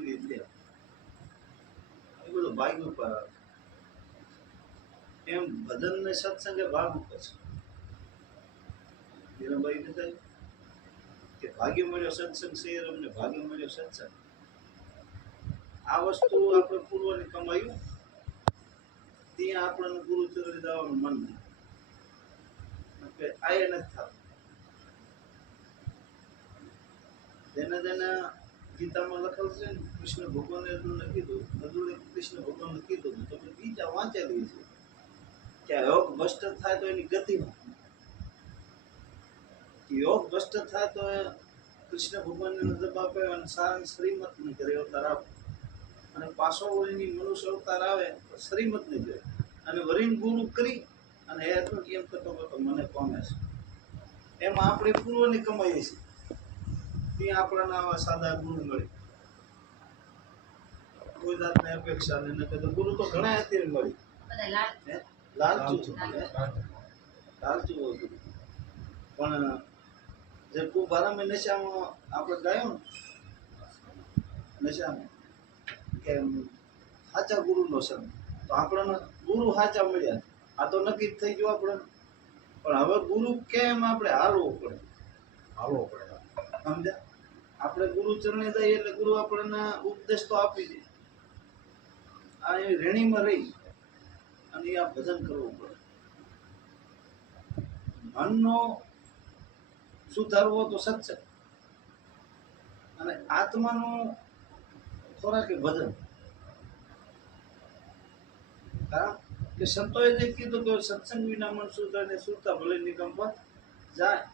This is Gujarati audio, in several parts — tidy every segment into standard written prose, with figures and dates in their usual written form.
મેળવી લે એ બધું ભાગ ઉપર આવે. એમ ભજન ને સત્સંગ એ ભાગ ઉપર છે. હીરાભાઈ ને થાય કે ભાગ્ય મળ્યો સત્સંગ છે, અમને ભાગ્ય મળ્યો સત્સંગ. આ વસ્તુ આપણે પૂર્વની કમાયું ત્યાં આપણને ગુરુ ચરણી જવાનું મન નહીં કે આ એ નથી થતું. જેના ગીતામાં લખેલ છે ને, કૃષ્ણ ભગવાને અર્જુનને કીધું, અર્જુને કૃષ્ણ ભગવાનને કીધું, તમે ગીતા વાંચેલી છે કે યોગ ભ્રષ્ટ થાય તો એની ગતિમાં, યોગ ભ્રષ્ટ થાય તો કૃષ્ણ ભગવાનને નજર આપે અને સારા શ્રીમત નહીં કરે અવતાર આપે, અને પાછો એની મનુષ્ય અવતાર આવે તો શ્રીમત નહીં કરે અને વરીન ગુરુ કરી અને એ અર્જુન એમ કરતો કરતો મને પામે છે. એમાં આપણે પૂર્વની કમાઈએ છીએ, ત્યાં આપણને આવા સાદા ગુરુ મળે, કોઈ જાતની અપેક્ષા નહીં કરે. ગુરુ તો ઘણા અત્યારે મળી, લાલચુ હતું. પણ જે ખૂબ આરામે નશામાં આપણે ગાયો ને નશામાં કે સાચા ગુરુનો સંગ, તો આપણને ગુરુ સાચા મળ્યા. આ તો નક્કી જ થઈ ગયું આપણે. પણ હવે ગુરુ કેમ આપણે હાલવો પડે, સમજ્યા? આપણે ગુરુ ચરણે જઈએ એટલે ગુરુ આપણને ઉપદેશ તો આપી દે, આ એ રેણીમાં રહી અને આ ભજન કરવું પડે. મનનો સુધારવો તો સત્સંગ અને આત્માનું ખોરાક એ ભજન. કારણ કે સંતોએ જે કીધું કે સત્સંગ વિના મન સુધરે ને સુરતા ભલે નિગમ પર જાય,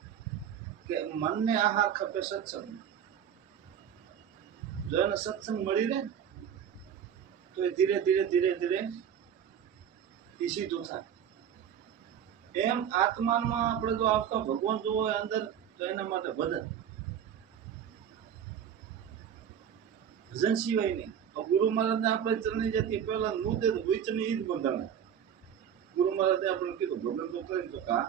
કે મનને આહાર ખપે સત્સંગ. જો એને સત્સંગ મળી રહે તો એ ધીરે ધીરે ધીરે ધીરે એ સીધું થાય. એમ આત્મામાં આપણે જો આવતા ભગવાન જોવો હોય અંદર, તો એના માટે ભજન. ભજન સિવાય નહીં. ગુરુ મહારાજને આપણે ચરણી જતી પહેલા મુદ્દે વિચની ઈદ બંધાણે. ગુરુ મહારાજે આપણે કીધું ભગવાન તો કરીને તો કા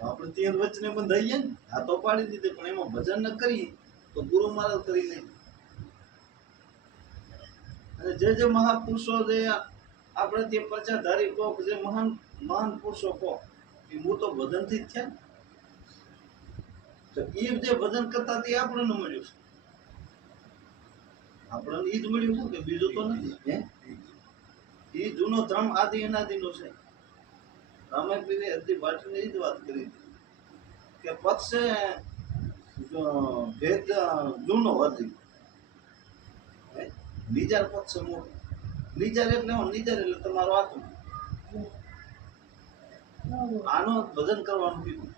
આપણે ત્યાં વચને બંધાઈએ ને, હાથો પાડી દીધે, પણ એમાં ભજન ન કરીએ તો ગુરુ મહારાજ કરી નહીં. અને જે મહાપુરુષો જે આપણે તે પ્રચારધારી કહો, જે મહાન પુરુષો કહો, એ હું તો ભજનથી જ થયા. તો એ જે ભજન કરતા તે આપણને મળ્યું છે, આપણને ઈ જ મળ્યું છે કે બીજું તો નથી. એ જૂનો ધર્મ આદિ અનાદિનો છે. રામાપીરે અડધી બાટીને એ જ વાત કરી હતી કે પક્ષે ભેદ જૂનો હતી, નિજાર પક્ષ મોટો. નિજાર એટલે નિજાર એટલે તમારો આત્મા. આનો ભજન કરવાનું કીધું.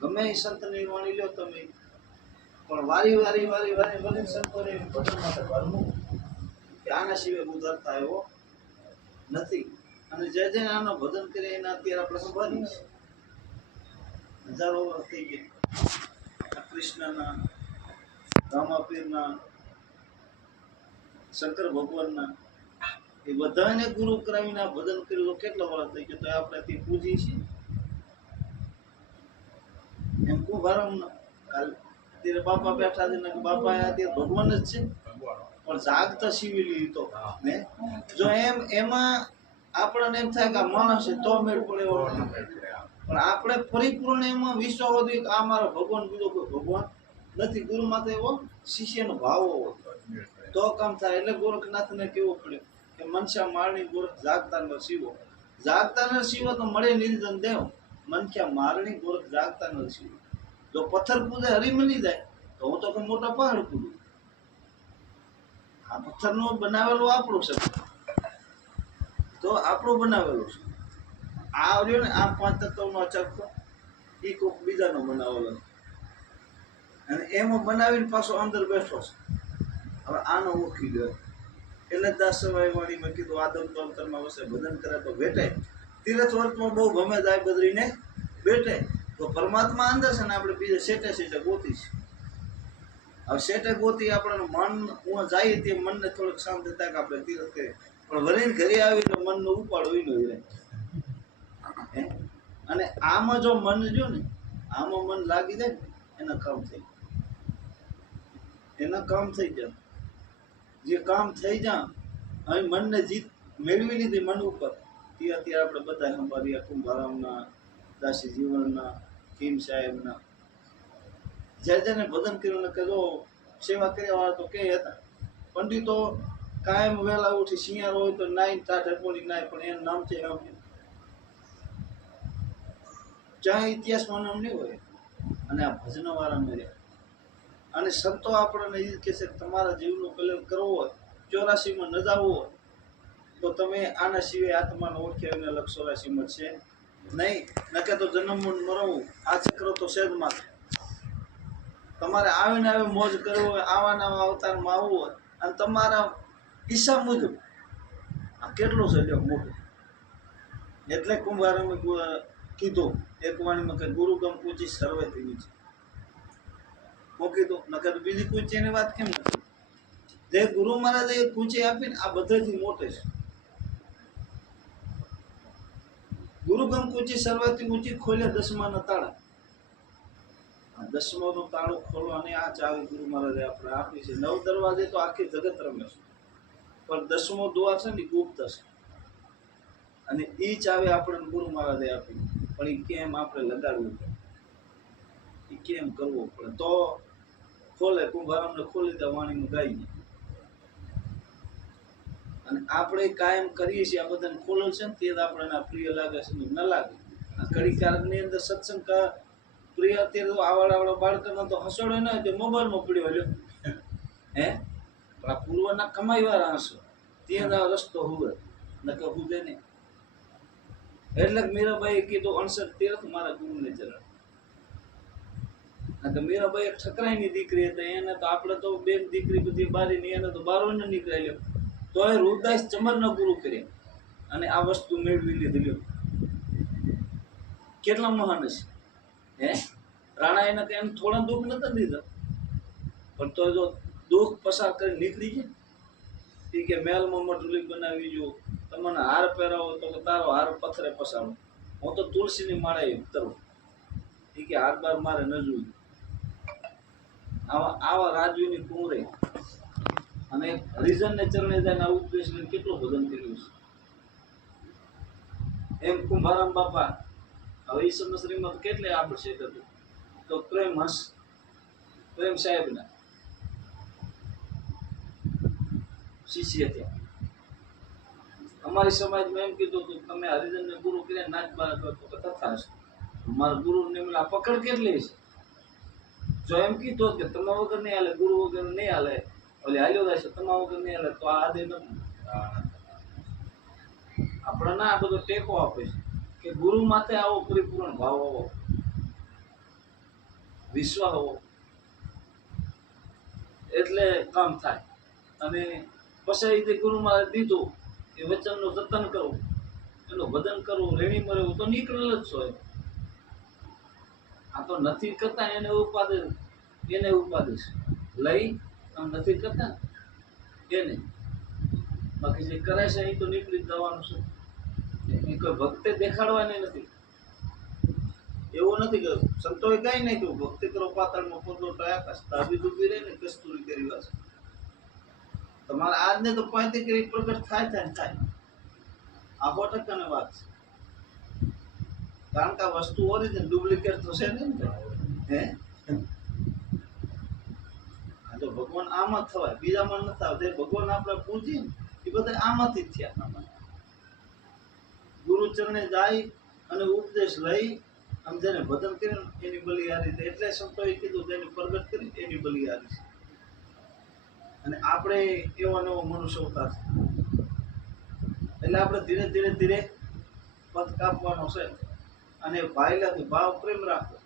ગમે એ સંતની વાણી લ્યો તમે, પણ વારી સંતોને ભજન માટે ભરવું કે આના સિવાય ઉધારતા એવો નથી. અને જે આનો ભજન કરે એના અત્યારે આપણે સંભાળીએ છીએ. હજારો વર્ષ થઈ ગયા. કૃષ્ણના, રામાપીરના, શંકર ભગવાનના, એ બધાને ગુરુ કરાવીને આ ભજન કર્યું તો કેટલા વર્ષ થઈ ગયો, તો આપણે તે પૂજીએ છીએ. એમ ખૂબ આરામ કાલે અત્યારે બાપા બેઠા છે ને, બાપા અત્યારે ભગવાન જ છે, પણ જાગતા શિવેલી તો ને. જો એમાં આપણને એમ થાય કે આ માણસ છે તો મેળ પડે એવો, પણ આપણે પરિપૂર્ણ એમાં વિશ્વાસ હોય કે આ મારો ભગવાન, બીજો કોઈ ભગવાન નથી. ગુરુ માથે એવો શિષ્યનો ભાવ હોવો તો કામ થાય. એટલે ગોરખનાથને કેવું પડ્યું કે મનસ્યા મારણી ગોરખ જાગતા ન શિવો. જાગતા ન શિવો તો મળે નિર્જન દેવ, મનખ્યા મારણી ગોરખ જાગતા ન શિવો. જો પથ્થર પૂજે હરી મળી જાય તો હું તો મોટા પહાડ પૂજું. આ પથ્થરનો બનાવેલો આપણું છે, તો આપણું બનાવેલું છે. આ રહ્યો ને આ 5 તત્વનો ચક્કો, એ કોઈક બીજાનો બનાવેલો, અને એમાં બનાવીને પાછો અંદર બેઠો છે. હવે આનો ઓળખી ગયો એટલે દાસ સવાય વાણીમાં કીધું આદમ તો અંતરમાં વસે, ભજન કરે તો ભેટે. તીરથ વર્તમાં બહુ ગમે જાય બદરીને બેઠે. તો પરમાત્મા અંદર છે ને, આપણે બીજે સેટે ગોતી છે. હવે સેટે ગોતી આપણને મન હું જાય તે મનને થોડુંક શાંત થાય કે આપણે તીરથ કરીએ, પણ વરીને ઘરે આવી તો મનનો ઉપાડો એનો રહે. અને આમાં જો મન જો ને, આમાં મન લાગી જાય એના કામ થઈ. એના કામ થઈ જાય. જે કામ થઈ જાય અને મનને જીત મેળવી લીધી મન ઉપર, ત્યાં આપણે બધા સંભાળ્યા કુંભારામના, દાસી જીવનના, ખીમ સાહેબના, જ્યારે જેને ભજન કર્યું ને કહેજો સેવા કર્યા વાળા તો કે હતા પંડિતો કાયમ વહેલા ઉઠી શિયાળો હોય તો નાઈ ટાઢે પડી નાય, પણ એનું નામ છે ચાહે ઇતિહાસમાં નામ નહીં હોય. અને આ ભજન વાળા મળ્યા અને સંતો આપણને એ કહે છે કે તમારા જીવનું કલ્યાણ કરવું હોય, 84માં ન જવું હોય તો તમે આના સિવાય આત્માને ઓળખ્યા વિના લક્ષ 84 મળશે નહીં. નકે તો જન્મ મરવું આ ચક્ર તો સહેજમાં તમારે આવીને આવે મોજ કરવો હોય, આવાના અવતારમાં આવવું હોય અને તમારા ઈચ્છા મુજબ આ કેટલું છે લ્યો મોટું. એટલે કુંભારામે કીધું એક વાણીમાં કે ગુરુ ગમ પૂછી સર્વેથી નીચે. હું કીધું નકર બીજી કૂંચીની વાત કેમ નથી? જે ગુરુ મહારાજે કૂંચી આપીને આ બધાથી મોટે છે. ગુરુગમ કૂંચી સર્વેથી ઊંચી ખોલે 10માના તાળા. આ 10માનું તાળું ખોલવાની આ ચાવી ગુરુ મહારાજે આપણે આપી છે. 9 દરવાજે તો આખી જગત રમે છે, પણ 10મો દ્વાર છે ને ગુપ્ત છે અને એ ચાવી આપણે ગુરુ મહારાજે આપી. પણ એ કેમ આપણે લગાડવું પડે, એ કેમ કરવું પડે તો ખોલે. કુંભારામને ખોલી દે વાણીમાં ગાઈ જાય. અને આપણે કાયમ કરીએ છીએ આ બધાને ખોલેલ છે ને તે જ આપણને પ્રિય લાગે છે ને ન લાગે. આ કડીકારની અંદર સત્સંગ પ્રિય અત્યારે આવડા બાળકોને તો હસોડે ન હોય તે મોબાઈલમાં પડ્યો હોય હે. પણ આ પૂર્વના કમાઈ વાળા હશો ત્યાં જ આ રસ્તો હુવે નકર હુજે નહીં. એટલે મીરાબાઈએ કીધું 68 તીર્થ મારા ગુરુને ચરણ. મીરાબાઈ એક ઠકરાઈની દીકરી હતી, એને તો આપણે તો બેન દીકરી બધી બારી એને તો બારો ન નીકળાયો તો એ રુદ્રદાસ ચમરના ગુરુ કર્યા અને આ વસ્તુ મેળવી લીધી. કેટલા મહાન છે હે. રાણા એને કઈ થોડા દુઃખ નતા દીધા, પણ તો જો દુઃખ પસાર કરી નીકળી જાય એ કે મહેલમાં મટુલી બનાવી જો તમને હાર પહેરાવો તો તારો હાર પથ્થરે પસાડો, હું તો તુલસીની માળા તરું એ કે હાર બાર મારે ન જોયું. આવા રાજવીની કુંવરે અને હરિજનને ચરણે જાય ઉપદેશ લઈને કેટલું ભજન કર્યું છે. એમ કુંભારામ બાપા હવે એ સમશ્રીમાં કેટલે આપણે છે હતું તો પ્રેમ સાહેબના શિષ્ય ત્યાં અમારી સમાજમાં એમ કીધું કે તમે હરિજનને ગુરુ કર્યા નાચ બાર કરતો તથા છે. મારા ગુરુને આ પકડ કેટલી છે? જો એમ કીધું કે તમા વગર નહીં હાલે, ગુરુ વગર નહીં હાલે, ઓલે હાલ્યો જાય છે તમા વગર નહીં હાલે, તો આ આદે નથી. આપણે ના આ બધો ટેકો આપે છે કે ગુરુ માથે આવો પરિપૂર્ણ ભાવ હોવો, વિશ્વાસ હોવો, એટલે કામ થાય. અને પછી જે ગુરુ મારે દીધું એ વચનનું જતન કરવું, એનું વદન કરવું, રેણી મરવું તો નીકળેલ જ છો. આ તો નથી કરતા એને ઉપાદેશ લઈ નથી કરતા એને, બાકી જે કરે છે એ તો નીકળી જવાનું છે. એ કોઈ ભક્તે દેખાડવાની નથી. એવું નથી કે સંતોએ કઈ નહીં કહ્યું ભક્તિ કરો પાતાળમાં પોતો આકાશ તાબી ડૂબી રહે ને કસ્તુરી કરી વાત. તમારે આજને તો પાંચથી કરી પ્રગટ થાય. આ 100% વાત છે. કારણ કે આ વસ્તુ ઓરિજિનલ ડુપ્લિકેટ થશે નહીં ને હે. આ તો ભગવાન આમાં થવાય, બીજામાં નથી આવતા. ભગવાન આપણે પૂજીએ ને એ બધા આમાંથી જ થયા. ગુરુ ચરણે જાય અને ઉપદેશ લઈ આમ જેને ભજન કર્યું એની બલિહારી છે. એટલે સંતોએ કીધું જેને પ્રગટ કરી એની બલિહારી છે. અને આપણે એવો નવો મનુષ્ય અવતાર છે. એટલે આપણે ધીરે ધીરે પથ કાપવાનો છે. અને ભાઈલાથી ભાવ પ્રેમ રાખો.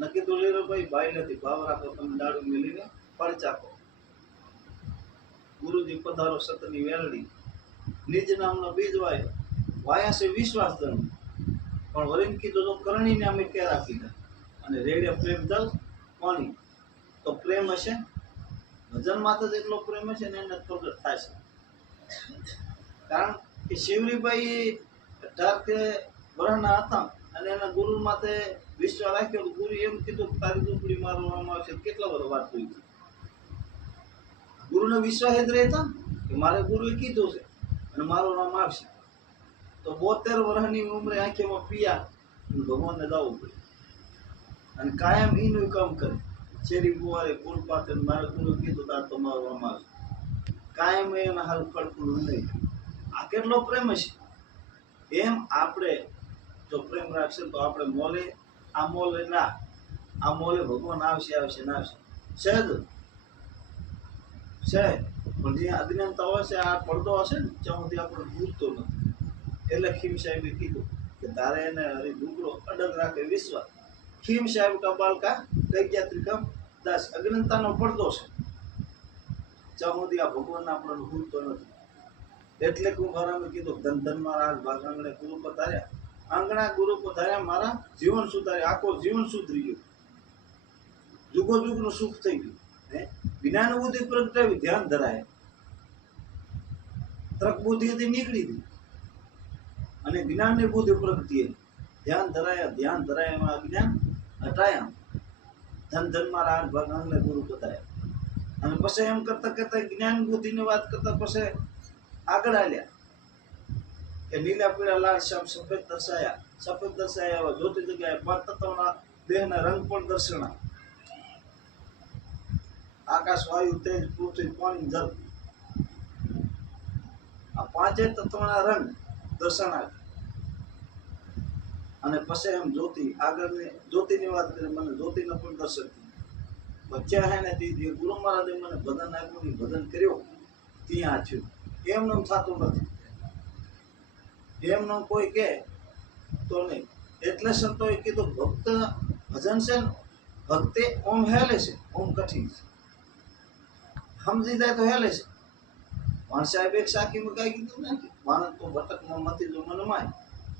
નક્કી તો લેરો ભાઈ ભાઈલાથી ભાવ રાખો. તમે દાડું મેલીને ફળ ચાખો. ગુરુજી પધારો સતની વેલડી, નિજ નામનો બીજ વાયા છે વિશ્વાસ ધર્મ. પણ વરીન કીધું તો કરણીને અમે ક્યાં રાખી દે અને રેડે પ્રેમ જલ પાણી. તો પ્રેમ હશે ભજન માથે જ એટલો પ્રેમ હશે ને એને પ્રગટ થાય છે. કારણ કે શિવરીભાઈ 18 વર્ષના હતા અને એના ગુરુ માથે વિશ્વાસ રાખ્યો. ગુરુ એમ કીધું કે તારી ઝૂંપડી મારવામાં આવશે. કેટલા બધો વાત કરી છે. ગુરુને વિશ્વાસ જ રહેતા કે મારે ગુરુએ કીધું છે અને મારું નામ આવશે. તો 72 વર્ષની ઉંમરે આંખેમાં પિયા અને ભગવાનને દાવું પડે અને કાયમ એનું કામ કરે. શેરી બુવારે ફૂલ પાતે મારે ગુરુ કીધું તાર તો મારું નામ આવશે. કાયમ એના હાલ ફળફૂલ નહીં. આ કેટલો પ્રેમ છે. એમ આપણે જો પ્રેમ રાખશે તો આપણે મોલે આ મોલે ના આ મોલે ભગવાન આવશે આવશે ના આવશે સહેજ છે. પણ જે અજ્ઞાનતા હોય છે આ પડદો હશે ને ત્યાં સુધી આપણે ભૂલતો નથી. એટલે ખીમ સાહેબે કીધું કે તારે એને હરી ઢુકડો અડગ રાખે વિશ્વાસ. ખીમ સાહેબ કા બાળકા કઈ જાત્રિકા દાસ અજ્ઞાનતાનો પડદો છે ત્યાં સુધી આ ભગવાન આપણને ભૂલતો નથી. એટલે કુંભારામે કીધું ધન ધન મારા હાથ ભાગ આંગણે ગુરુ પધાર્યા આંગણા ગુરુ પધાર્યા મારા જીવન સુધાર્યા. આખો જીવન સુધરી ગયું. જુગો જુગનું સુખ થઈ ગયું. જ્ઞાન બુદ્ધિ પ્રગટાવી ધ્યાન ધરાય. તર્ક બુદ્ધિ હતી નીકળી ગઈ અને જ્ઞાનની બુદ્ધિ પ્રગટી ધ્યાન ધરાયા એમાં અજ્ઞાન હટાયા. ધન ધન મારા હાથ ભાગ આંગણે ગુરુ પધાર્યા. અને પછી એમ કરતા કરતા જ્ઞાન બુદ્ધિની વાત કરતા પછી આગળ આલ્યા કે નીલા પીળા લાલ શ્યામ સફેદ દર્શાયા જ્યોતિ જગ્યાએ 5 તત્વના દેહના રંગ પણ દર્શના. આકાશ વાયુ તેજ પૃથ્વી પાણી જલ આ 5 તત્વના રંગ દર્શના. અને પછી એમ જ્યોતિ આગળની જ્યોતિની વાત કરી મને જ્યોતિનો પણ દર્શન થયું. વચ્ચે હે ને તે ગુરુ મહારાજે મને ભજન આપ્યું ભજન કર્યો ત્યાં થયું. એમનું થતું નથી. એમનું કોઈ કે તો નહીં. એટલે સંતોએ કીધું ભક્ત ભજન છે ને ભક્તિ ઓમ હેલે છે ઓમ કઠિન છે. સમજી જાય તો હેલે છે. પણ સાહેબ એક સાખીમાં કઈ કીધું નથી માણસ તો ભટકમાં મથી જો મને માય.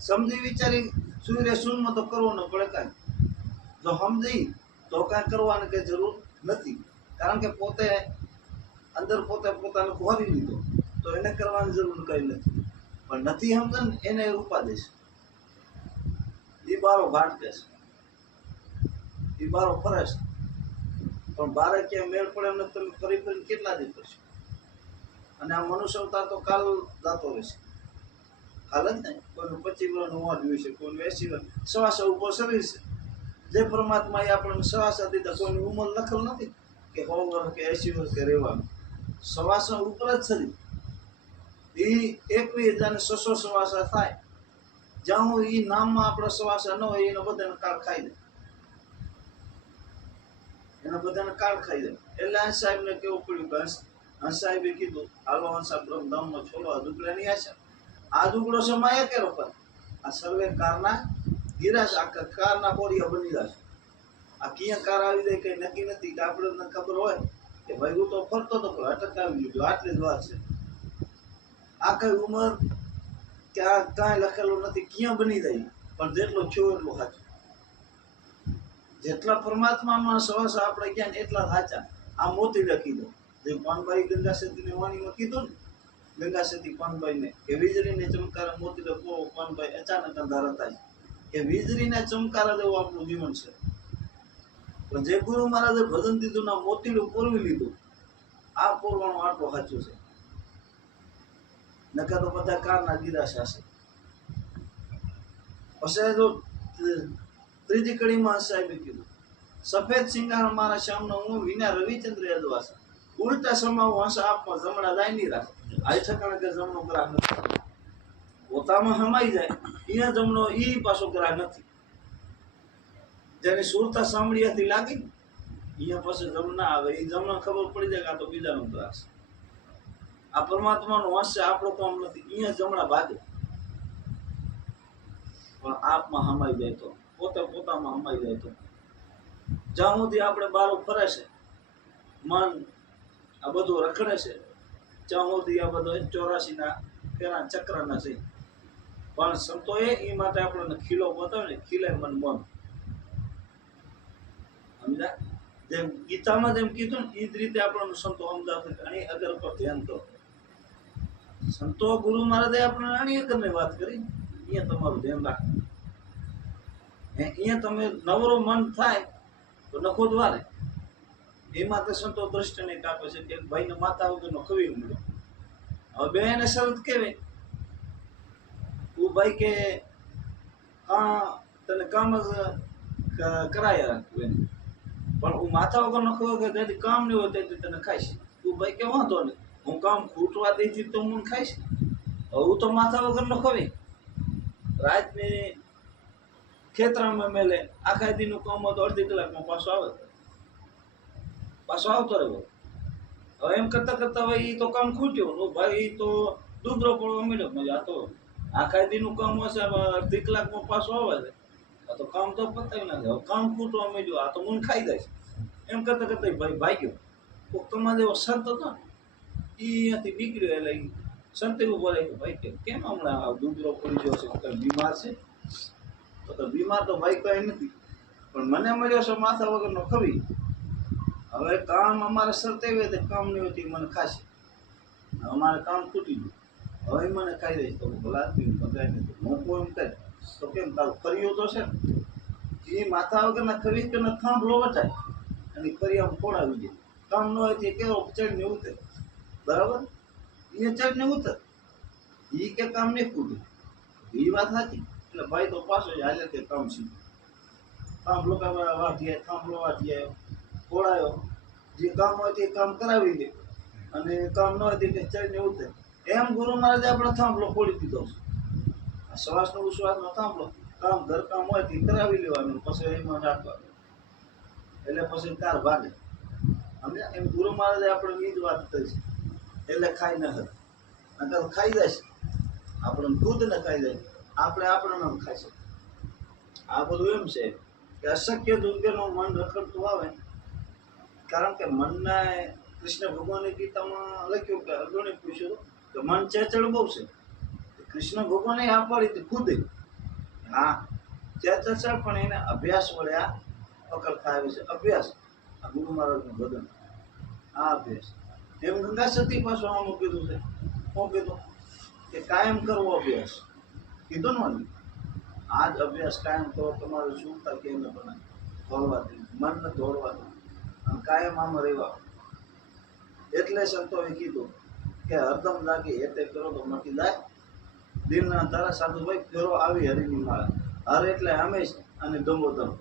સમજી વિચારી સૂર્ય શૂન્યમાં તો કરવો ન પડે કાંઈ. જો સમજી તો કાંઈ કરવાની કઈ જરૂર નથી. કારણ કે પોતે અંદર પોતે પોતાને ખોરી લીધો તો એને કરવાની જરૂર કઈ નથી. પણ નથી સમજે ને એને ઉપાદે છે. એ બારો ભાટકે છે. એ બારો ફરે છે. પણ બારે ક્યાં મેળ પડે એમને તમે ફરી ફરીને કેટલા દી કરશો. અને આ મનુષ્ય અવતાર તો કાલ જતો રહેશે. કાલ જ ને કોઈનું 25 વર્ષનું વાંધ્યું છે કોઈનું 80 વર્ષ 100 ઉપર શરીર છે. જે પરમાત્મા એ આપણને 100 દીધા કોઈની ઉંમર લખેલ નથી કે 100 વર્ષ કે 80 વર્ષ કે રહેવાનું. 100 ઉપર જ શરીર. એ 21,600 સવાસા થાય. જ્યાં હું એ નામમાં આપણે સવાસા ન હોય એના બધાને કાળ ખાઈ દે. એના બધાને કાળ ખાઈ દે. એટલે હંસ સાહેબને કેવું પડ્યું કે હંસ સાહેબે કીધું હાલો હંસા બ્રહ્મધામમાં છોડો આ દુકડા ની આશા. આ દુકડો સમાય કેરો પર આ સર્વે કારના ગિરાશ આ કારના કોરિયા બની જશે. આ ક્યાં કાર આવી જાય કઈ નક્કી નથી. કે આપણે ખબર હોય કે ભાઈ હું તો ફરતો હતો પણ અટક આવી ગયો આટલી જ વાત છે. આ કઈ ઉંમર ક્યાં કાંઈ લખેલું નથી ક્યાં બની જાય. પણ જેટલો થયો એટલું સાચું. જેટલા પરમાત્મામાં સવાસ આપણે ક્યાં એટલા સાચા. આ મોતી લખી દો જે પાનભાઈ ગંગા સેતીની વાણીમાં કીધું ને ગંગા સેતી પાનભાઈને કે વીજળીને ચમકારે મોતી લખો પાનભાઈ અચાનક અંધારા થાય કે વીજળીને ચમકારા જેવું આપણું જીવન છે. પણ જે ગુરુ મહારાજે ભજન દીધું ના મોતીડું પૂરવી લીધું. આ પૂરવાનું આટલું સાચું છે. નકર તો બધા કારના ગિરાશા છે. પછી જો ત્રીજી કડીમાં સાહેબે કીધું સફેદ સિંગાર મારા શ્યામનો હું વિના રવિચંદ્ર યદવાસ ઉલટા સમાવું હંસ આપમાં જમણા જાય નહીં રાખે. આ ઠકાણે કે જમણો ગ્રાહ નથી. પોતામાં હમાઈ જાય અહીંયા જમણો ઈ પાછો ગ્રાહ નથી. જેની સુરતા સાંભળીયાથી લાગી અહીંયા પછી જમણા આવે એ જમણા ખબર પડી જાય કે આ તો બીજાનો ગ્રાહ છે. આ પરમાત્માનો વંશ છે આપણો કામ નથી. અહીંયા જમણા ભાગે પણ આપમાં હમાઈ જાય તો પોતે પોતામાં હમાઈ જાય તો જ્યાં સુધી આપણે બારો ફરે છે મન આ બધું રખડે છે ત્યાં સુધી આ બધો 84 ફેરા ચક્રના છે. પણ સંતોએ એ માટે આપણને ખીલો બતાવે ને ખીલે મન મન સમજા. જેમ ગીતામાં જેમ કીધું ને એ જ રીતે આપણને સંતો સમજાવશે કે અહીં અગર પર ધ્યાન કરો. સંતો ગુરુ મહારાજે આપણને અણી અગરની વાત કરી અહીંયા તમારું ધ્યાન રાખો. અહીંયા તમે નવરો મન થાય તો નખો દ્વારે એમાં તો સંતો દ્રષ્ટિને કાપે છે કે ભાઈને માતા વગરનો ખવી મળ્યો. હવે બે એને શરત કેવાય, તું ભાઈ કે તને કામ જ કરાય રાખવું એને, પણ હું માથા વગર નો ખબર કે તેથી કામ નહીં હોય તેથી તને ખાઈશ. તું ભાઈ કે વાંધો નહીં, હું કામ ખૂટવા દઈથી તો હું ખાઈશ. હું તો માથા વગર નો ખવી રાતની ખેતરમાં મેલે આખા દી નું કામ તો અડધી કલાકમાં પાછો આવતો રહ્યો. હવે એમ કરતા કરતા હવે એ તો કામ ખૂટ્યો ભાઈ, તો દુબરો પડવા મળ્યો. આ તો આખા દી નું કામ હશે, અડધી કલાકમાં પાછો આવે છે. આ તો કામ તો પતાવી નાખે, હવે કામ ખૂટવા મળ્યું, આ તો મને ખાઈ જાય. એમ કરતા કરતા ભાઈ ભાગ્યો. કોક તમારે એવો સંત હતો ને, એ અહીંયાથી નીકળ્યો. એટલે સંતે ઉભો રાખ્યો, ભાઈ કેમ હમણાં દુબરો પડી ગયો છે, કઈ બીમાર છે? તો બીમાર તો ભાઈ કઈ નથી, પણ મને મળ્યો છે માથા વગરનો ખવી. હવે કામ અમારે શરત એવી હતી, કામ નહીં હોતી મને ખાશે. અમારે કામ ખૂટી ગયું, હવે મને ખાઈ દઈશ. તો ભલા પગાર નથી મોકો એમ કરે તો કેમ તારું ફરિયો તો છે ને, એ માથા વગરના ખરી કે થાંભલો વટાય અને ફરિયામાં ખોડાવી જાય. કામ ન હોય તે કેવો ચડને ઉતરે, બરાબર? એ ચડને ઉતર, એ કે કામ નહીં ખૂટે, એ વાત સાચી. એટલે ભાઈ તો પાછો જ હાલે કે કામ શીખ્યું. થાંભલો વાટીએ, થાંભલો વાટીએ, ખોડાયો. જે કામ હોય તે કામ કરાવી દે, અને કામ ન હોય તે ચડીને ઉતરે. એમ ગુરુ મહારાજે આપણે થાંભલો ખોડી દીધો છે. શ્વાસનો ઉશ્વાસનો થાંભલો, કામ ઘરકામ હોય તે કરાવી લેવાનું, પછી એમાં રાખવાનું. એટલે પછી કાર ભાગે. અને એમ ગુરુ મહારાજે આપણે એ જ વાત કરી છે. એટલે ખાઈ ન હત, નકર ખાઈ જાય છે, આપણને ખુદને ખાઈ જાય, આપણે આપણને ખાઈ શકીએ. આ બધું એમ છે કે અશક્ય દુર્ગેનું મન રખડતું આવે, કારણ કે મનને કૃષ્ણ ભગવાને ગીતામાં લખ્યું કે અર્જુને પૂછ્યું કે મન ચેચળ બહુ છે. કૃષ્ણ ભગવાને આ પાડી હતી ખુદે, હા ચેચળ છે, પણ એને અભ્યાસ વડે આ પકડ થાય છે. અભ્યાસ આ ગુરુ મહારાજનું ભજન, આ અભ્યાસ. એમ ગંગા સતી પાછું આમ કીધું છે, શું કીધું કે કાયમ કરવો અભ્યાસ. કીધું ને આ જ અભ્યાસ કાયમ કરો, તમારું સુખતા કેમ બનાવે, દોડવાથી મનને દોડવાથી અને કાયમ આમાં રહેવા. એટલે સંતોએ કીધું કે હરદમ લાગી એટલે કરો તો મટી જાય દિનના તારા. સાધુભાઈ ફેરો આવી હરિની માળા, હર એટલે હંમેશ અને દમોદમ.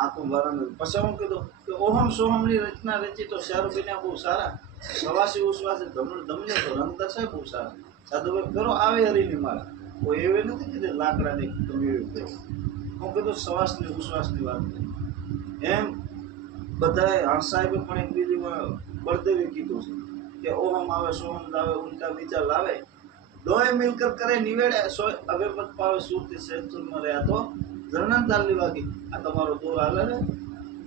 આ તો બરાબર. પછી હું કીધું કે ઓહમ સોહમની રચના રચી તો શહેર બન્યા બહુ સારા, સવાસી ઉશ્વાસી ધમને તો રંગ છે બહુ સારા. સાધુભાઈ ફેરો આવે હરિની માળા, કોઈ એવી નથી કીધું લાકડાની તમે એવી કહો. હું કીધું શ્વાસની ઉશ્વાસની વાત કરી. એમ બધા સાહેબે પણ એક બીજી બળદેવે કીધું છે કે ઓહમ આવે સોહમ લાવે ઉનકા વિચાર લાવે, દોય મિલકર કરે નિવેડે, સોય અગરબત પાવે સુરતી સેતુરમાં રહ્યા તો જરણતાલની વાગી. આ તમારો દોર હાલે ને,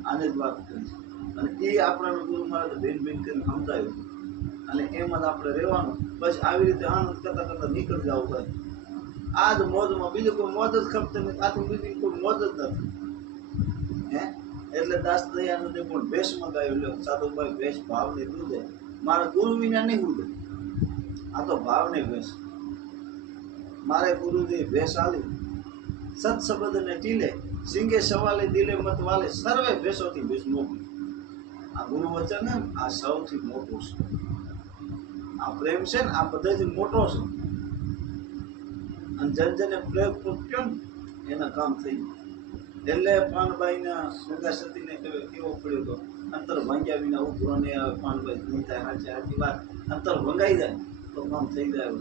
આને જ વાત કરી છે. અને એ આપણાને ગુરુ મહારાજે ભીન ભીન કરીને સમજાયું, અને એમ જ આપણે રહેવાનું. બસ આવી રીતે આનંદ કરતા કરતા નીકળી જવું હોય. આ જ મોજમાં, બીજું કોઈ મોજ જ ખપતી નથી, આથી બીજી કોઈ મોજ જ નથી. હે એટલે દાસ દયાનંદે પણ ભેષ મંગાવ્યું. લ્યો સાધુભાઈ ભેષ ભાવને દૂધે, મારા ગુરુ વિના નહીં ઉડે. આ તો ભાવને ભેષ. મારે ગુરુજી ભેષ આલી, સત શબ્દને ટીલે, સિંગે સવાલે દિલે મત વાલે, સર્વે ભેષોથી ભેષ મોકલી. આ ગુરુ વચન ને આ સૌથી મોટું છે. આ પ્રેમ છે ને આ બધાથી મોટો છે. અને જન પ્રેમ પૂછ્યો ને એના કામ થઈ ગયું. એટલે પાનભાઈના ગંગા સતીને કેવો પડ્યો હતો, અંતર ભાંગ્યા વિના ઉભરો નહીં આવે. પાનભાઈ નહીં થાય, સાચી સાચી વાત. અંતર ભંગાઈ જાય તો કામ થઈ જાય.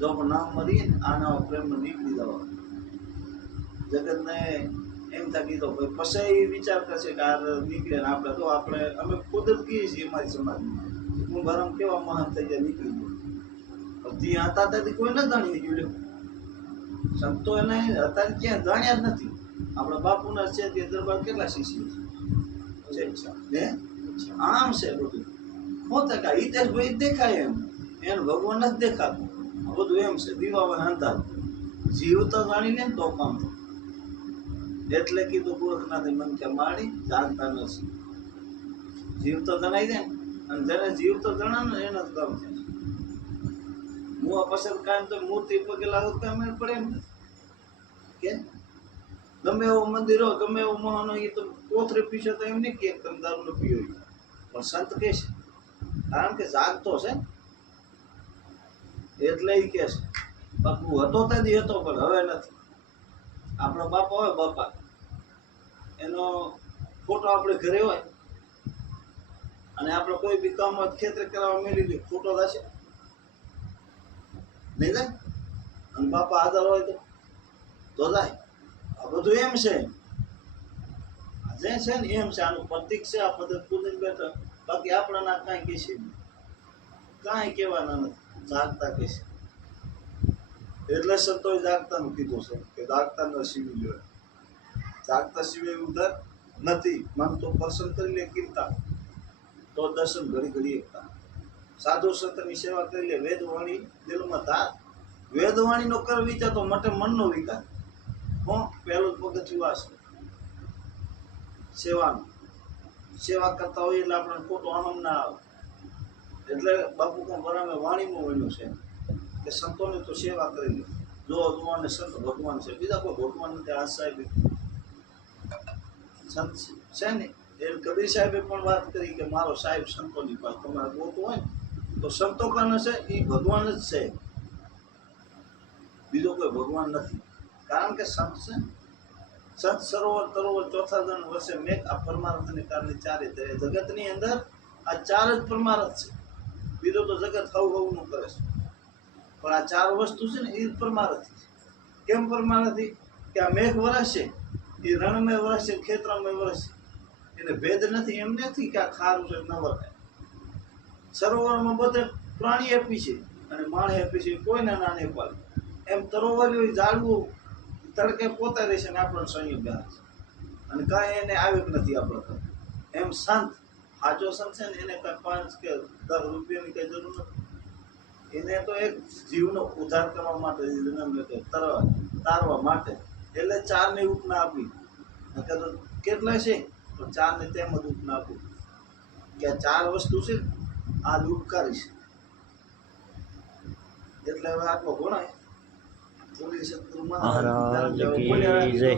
જો પણ નામ મરીએ ને આ નવા પ્રેમમાં નીકળી જવા. જગતને એમ થાકી તો પછી એ વિચાર કરશે કે આ નીકળે ને આપણે તો અમે ખુદ જ કહીએ છીએ અમારી સમાજમાં, હું ગરમ કેવા મહાન થઈ જાય નીકળી ગયો. ત્યાં હતા ત્યાંથી કોઈ ન જાણી ગયું. સંતો એને અત્યારે ક્યાં જાણ્યા જ નથી. આપણા બાપુના છે તે દરબાર કેટલા શિષ્ય છે, આમ છે બધું. પોતે કા હિતેશભાઈ દેખાય એમ, એને ભગવાન નથી દેખાતું. બધું એમ છે, દીવા અંધાર. જીવ તો જાણી લે ને તો કામ થાય. એટલે કીધું ગોરખનાથે મન કે માણી જાણતા નથી. જીવ તો જણાઈ દે, અને જેને જીવ તો જણા ને એનો જ કામ થાય. હું આ પસંદ કાયમ તો મૂર્તિ પગે લાગુ કામ પડે એમ કે ગમે એવું મંદિર હોય ગમે એવું મહાન હોય એ તો કોથળી પીછે તો એમ નહીં કે તમે દારૂ ન પીવો ઈ. પણ સંત કે છે કારણ કે જાગતો છે એટલે ઈ કે છે બાપુ હતો તેથી હતો પણ હવે નથી. આપણો બાપા હોય બાપા એનો ફોટો આપણે ઘરે હોય અને આપણે કોઈ બી કામ હોય ખેતર કરાવવા મેળવી દે ફોટો થશે નહીં થાય. અને બાપા હાજર હોય તો જાય. આ બધું એમ છે આ જે છે ને એમ છે આનું પ્રતિક છે. આ પદ્ધતિ પૂજન બેઠા બાકી આપણાના કાંઈ કહેશે નહીં. કાંઈ કહેવાના નથી જાગતા કહેશે. એટલે સંતોએ જાગતાનું કીધું છે કે જાગતા ન શિવી લ્યો. જાગતા સિવાય ઉધાર નથી. મન તો પસંદ કરી લે કીર્તા તો દર્શન ઘડી ઘડી એકતા. સાધુ સંતની સેવા કરી લે વેદવાણી દિલમાં ધાર. વેદવાણીનો કર વિચાર તો માટે મનનો વિકાર. હું પહેલું પગથિયું આ છે સેવાનું. સેવા કરતા હોય એટલે આપણને ખોટો આનંદ ના આવે. એટલે બાપુ પણ બરાબર વાણીમાં વણ્યું છે કે સંતોની તો સેવા કરી લે. જો જોવાને સંત ભગવાન છે બીજા કોઈ ભગવાન નથી. આ સાહેબ સંત છે ને એ કબીર સાહેબે પણ વાત કરી કે મારો સાહેબ સંતોની પાસે તમારે ગોતું હોય ને તો સંતો કાને છે એ ભગવાન જ છે. બીજો કોઈ ભગવાન નથી. કારણ કે સંત છે સંત સરોવર તરોવર ચોથા જણ વર્ષે મેઘ આ પરમાર્થને કારણે ચારે જગતની અંદર આ ચાર જ પરમાર્થ છે. બીજો તો જગત હવનું કરે છે પણ આ ચાર વસ્તુ છે ને એ પરમાર્થ છે. કેમ પરમાર્થ કે આ મેઘ વરસશે એ રણમય વરસશે ખેતરમય વરસશે. એને ભેદ નથી. એમ નથી કે આ ખારું છે ન વરસાય. સરોવરમાં બધે પ્રાણી આપી છે અને માણસ આપી છે. કોઈને ના નહીં પાડે. એમ તરોવર ઝાડવું તડકે પોતા રહેશે ને આપણને સંયમ બેસે છે અને કાંઈ એને આવ્યું નથી આપણે. એમ સંત સાચો સંત છે ને એને કાંઈ 5 કે 10 રૂપિયાની કઈ જરૂર નથી. એને તો એક જીવનો ઉદ્ધાર કરવા માટે જન્મ લેતો તારવા માટે. એટલે 4ની ઉપના આપી. નકર કેટલા છે તો 4ને તેમ જ ઉપના આપી કે આ 4 વસ્તુ છે આ જ ઉપકારી છે. એટલે હવે આટલો ભણાય. બોલી સદગુરુ મહારાજ મહારાજ કી જય.